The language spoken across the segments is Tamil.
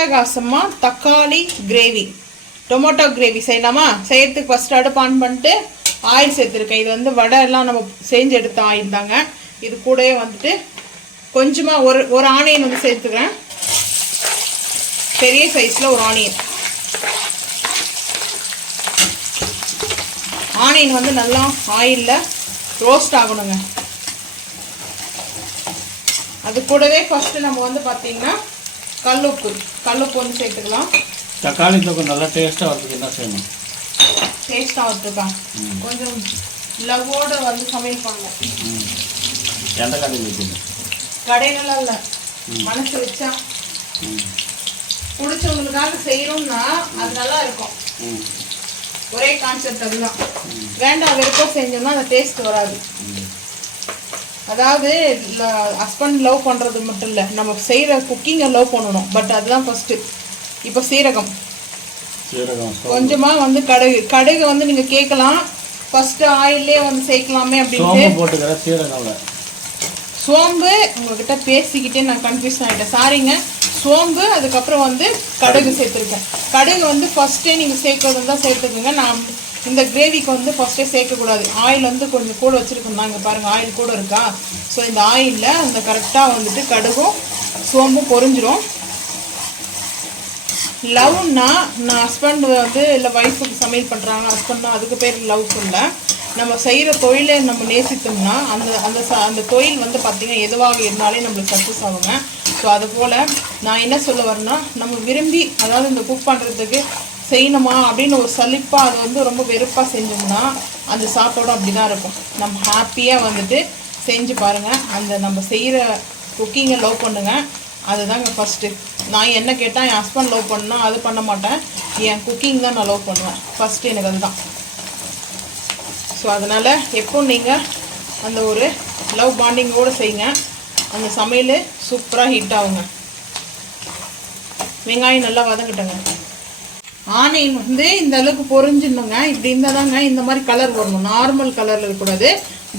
அட்டகாசமாக தக்காளி கிரேவி, டொமேட்டோ கிரேவி செய்யலாமா? செய்யறதுக்கு ஃபஸ்ட்டு அடுப்பு ஆன் பண்ணிட்டு ஆயில் சேர்த்துருக்கேன். இது வந்து வடை எல்லாம் நம்ம செஞ்சு எடுத்த ஆயில் தாங்க. இது கூடவே வந்துட்டு கொஞ்சமாக ஒரு ஆனியன் வந்து சேர்த்துக்கிறேன். பெரிய சைஸில் ஒரு ஆனியன். ஆனியன் வந்து நல்லா ஆயிலில் ரோஸ்ட் ஆகணுங்க. அது கூடவே ஃபஸ்ட்டு நம்ம வந்து பார்த்திங்கன்னா கல்லுப்பு வந்து சேர்த்துக்கலாம். தக்காளி தொக்கு நல்லா டேஸ்ட்டாக வரதுக்கு என்ன செய்யணும்? டேஸ்ட்டாக வரதுக்கா கொஞ்சம் லவ்வோடு வந்து சமையல் பண்ணலாம். எந்த கடையில் இருக்குது? கடையிலலாம் இல்லை, மனசு வச்சா பிடிச்சவங்களுக்காக செய்யணும்னா அது நல்லா இருக்கும். ஒரே கான்செப்ட் அதுதான். வேண்டாம் வெறுப்போ செஞ்சோம்னா அந்த டேஸ்ட் வராது. அதாவது ஹஸ்பண்ட் லவ் பண்ணுறது மட்டும் இல்லை, நம்ம செய்கிற குக்கிங்கை லவ் பண்ணணும். பட் அதுதான் ஃபஸ்ட்டு. இப்போ சீரகம் கொஞ்சமாக வந்து கடுகு வந்து நீங்கள் கேட்கலாம், ஃபஸ்ட்டு ஆயிலே வந்து சேர்க்கலாமே அப்படின்னு போட்டுக்கிற சீரகம். சோம்பு உங்கள்கிட்ட பேசிக்கிட்டே நான் கன்ஃபியூஸ் ஆகிட்டேன், சாரிங்க. சோம்பு அதுக்கப்புறம் வந்து கடுகு சேர்த்துருக்கேன். கடுகு வந்து ஃபஸ்ட்டே நீங்கள் சேர்க்கறது தான் சேர்த்துக்குங்க. நான் இந்த கிரேவிக்கு வந்து ஃபஸ்ட்டே சேர்க்கக்கூடாது. ஆயில் வந்து கொஞ்சம் கூட வச்சுருக்கோம். இங்கே பாருங்கள் ஆயில் கூட இருக்கா. ஸோ இந்த ஆயிலில் அந்த கரெக்டாக வந்துட்டு கடுகும் சோம்பும் பொரிஞ்சிடும். லவ்னா நான் ஹஸ்பண்ட் வந்து இல்லை ஒய்ஃபுக்கு சமையல் பண்ணுறாங்க, ஹஸ்பண்ட்னா அதுக்கு பேர் லவ் சொல்ல. நம்ம செய்கிற தொழிலை நம்ம நேசித்தோம்னா அந்த தொழில் வந்து பார்த்திங்கன்னா எதுவாக இருந்தாலே நம்மளுக்கு சக்ஸஸ் ஆகுங்க. ஸோ அதுபோல் நான் என்ன சொல்ல வரேன்னா, நம்ம விரும்பி அதாவது இந்த குக் பண்ணுறதுக்கு செய்யணுமா அப்படின்னு ஒரு சலிப்பாக அது வந்து ரொம்ப வெறுப்பாக செஞ்சோம்னா அந்த சாப்பாடும் அப்படி தான் இருக்கும். நம்ம ஹாப்பியாக வந்துட்டு செஞ்சு பாருங்கள். அந்த நம்ம செய்கிற குக்கிங்கை லவ் பண்ணுங்கள். அதுதாங்க ஃபஸ்ட்டு. நான் என்ன கேட்டால் என் ஹஸ்பண்ட் லவ் பண்ணால் அது பண்ண மாட்டேன், என் குக்கிங் தான் நான் லவ் பண்ணுவேன். ஃபஸ்ட்டு எனக்கு அதுதான். ஸோ அதனால் எப்போ நீங்கள் அந்த ஒரு லவ் பாண்டிங்கோடு செய்யுங்க, அந்த சமையல் சூப்பராக ஹிட் ஆகுங்க. வெங்காயம் நல்லா வதங்கிட்டங்க. ஆனியன் வந்து இந்த அளவுக்கு பொரிஞ்சிடணுங்க. இப்படி இருந்தால் தாங்க இந்த மாதிரி கலர் வரணும். நார்மல் கலரில் இருக்கக்கூடாது,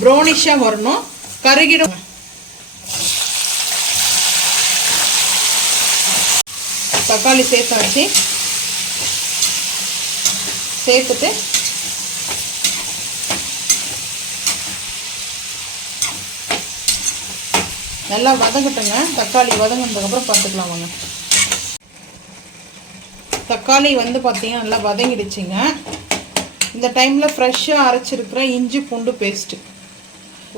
ப்ரௌனிஷாக வரணும். கருகிடும். தக்காளி சேர்த்தாச்சு. சேர்த்துட்டு நல்லா வதங்கட்டுங்க. தக்காளி வதங்கினதுக்கப்புறம் பார்த்துக்கலாம் வாங்க. தக்காளி வந்து பார்த்தீங்கன்னா நல்லா வதங்கிடுச்சிங்க. இந்த டைமில் ஃப்ரெஷ்ஷாக அரைச்சிருக்கிற இஞ்சி பூண்டு பேஸ்ட்டு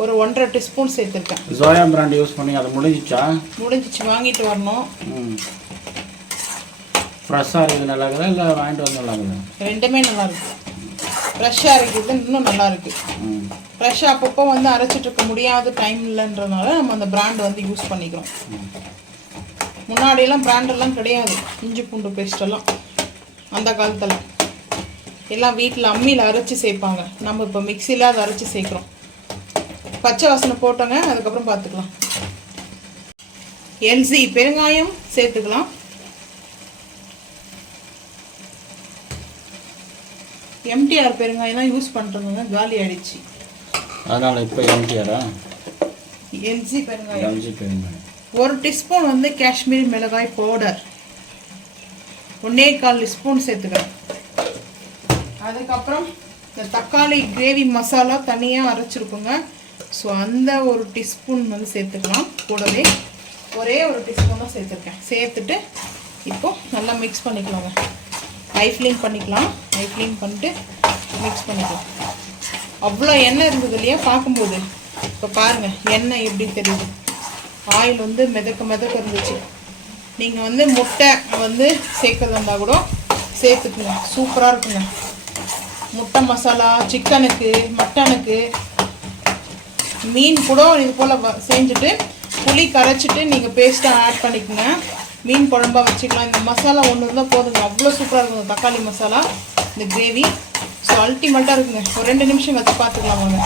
ஒரு 1.5 டீஸ்பூன் சேர்த்துருக்கேன். சோயா பிராண்ட் யூஸ் பண்ணி அதை முடிஞ்சிச்சு. வாங்கிட்டு வரணும். ஃப்ரெஷ்ஷாக இருக்குது நல்லா இருக்குதா இல்லை வாங்கிட்டு வந்து நல்லா இருக்குதா? ரெண்டுமே நல்லா இருக்குது. ஃப்ரெஷ்ஷாக இருக்குது இன்னும் நல்லா இருக்குது. ஃப்ரெஷ்ஷாக அப்பப்போ வந்து அரைச்சிட்டு இருக்க முடியாத டைம் இல்லைன்றதுனால நம்ம அந்த பிராண்ட் வந்து யூஸ் பண்ணிக்கிறோம். முன்னாடியெல்லாம் பிராண்டெல்லாம் கிடையாது. இஞ்சி பூண்டு பேஸ்டெல்லாம் அந்த காலத்தில் எல்லாம் வீட்டில் அம்மியில் அரைச்சி சேர்ப்பாங்க. நம்ம இப்போ மிக்சியில் அதை அரைச்சி சேர்க்குறோம். பச்சை வாசனை போட்டோங்க. அதுக்கப்புறம் பார்த்துக்கலாம். எல்சி பெருங்காயம் சேர்த்துக்கலாம். எம்டிஆர் பெருங்காயம் தான் யூஸ் பண்ணுறதுங்க, காலி ஆயிடுச்சு. அதனால் இப்போ எம்டிஆரா? எல்சி பெருங்காயம். 1 டீஸ்பூன் வந்து காஷ்மீரி மிளகாய் பவுடர் 1.25 ஸ்பூன் சேர்த்துக்கிறேன். அதுக்கப்புறம் இந்த தக்காளி கிரேவி மசாலா தனியாக அரைச்சிருக்குங்க. ஸோ அந்த 1 டீஸ்பூன் வந்து சேர்த்துக்கலாம். கூடவே ஒரே 1 டீஸ்பூன் தான் சேர்த்துருக்கேன். சேர்த்துட்டு இப்போது நல்லா மிக்ஸ் பண்ணிக்கலாங்க. ஹை ஃப்ளேம் பண்ணிக்கலாம். ஹை ஃப்ளேம் பண்ணிட்டு மிக்ஸ் பண்ணிக்கலாம். அவ்வளோ எண்ணெய் இருந்தது இல்லையா பார்க்கும்போது. இப்போ பாருங்கள் எண்ணெய் எப்படி தெரியுது. ஆயில் வந்து மிதக்க இருந்துச்சு. நீங்கள் வந்து முட்டை வந்து சேர்க்கறதா இருந்தால் கூட சேர்த்துக்குங்க, சூப்பராக இருக்குங்க. முட்டை மசாலா சிக்கனுக்கு, மட்டனுக்கு, மீன் கூட இது போல் செஞ்சுட்டு புளி கரைச்சிட்டு நீங்கள் பேஸ்ட்டாக ஆட் பண்ணிக்கோங்க. மீன் குழம்பா வச்சுக்கலாம். இந்த மசாலா ஒன்று இருந்தால் போதுங்க, அவ்வளோ சூப்பராக இருக்குங்க. தக்காளி மசாலா இந்த கிரேவி ஸோ அல்டிமேட்டாக இருக்குங்க. ஒரு 2 நிமிஷம் வச்சு பார்த்துக்கலாம் வாங்க.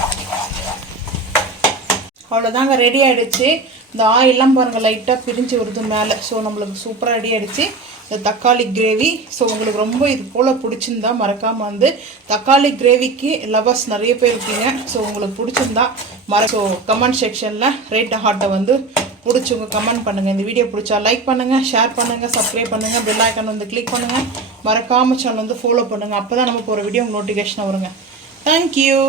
அவ்வளோதாங்க, ரெடி ஆகிடுச்சு. இந்த ஆயிலெலாம் பாருங்கள் லைட்டாக பிரிஞ்சு வருது மேலே. ஸோ நம்மளுக்கு சூப்பராக ரெடி ஆகிடுச்சு இந்த தக்காளி கிரேவி. ஸோ உங்களுக்கு ரொம்ப இது போல் பிடிச்சிருந்தா மறக்காமல் வந்து தக்காளி கிரேவிக்கு லவர்ஸ் நிறைய பேர் இருக்கீங்க. ஸோ உங்களுக்கு பிடிச்சிருந்தா ஸோ கமெண்ட் செக்ஷனில் ரேட் ஹார்ட்டை வந்து பிடிச்சவங்க கமெண்ட் பண்ணுங்கள். இந்த வீடியோ பிடிச்சா லைக் பண்ணுங்கள், ஷேர் பண்ணுங்கள், சப்ஸ்கிரைப் பண்ணுங்கள், பெல் ஐக்கான் வந்து கிளிக் பண்ணுங்கள், மறக்காமல் சேனல் வந்து ஃபாலோ பண்ணுங்கள். அப்போ தான் நம்ம போகிற வீடியோ உங்களுக்கு நோட்டிஃபிகேஷன் வருங்க. தேங்க்யூ.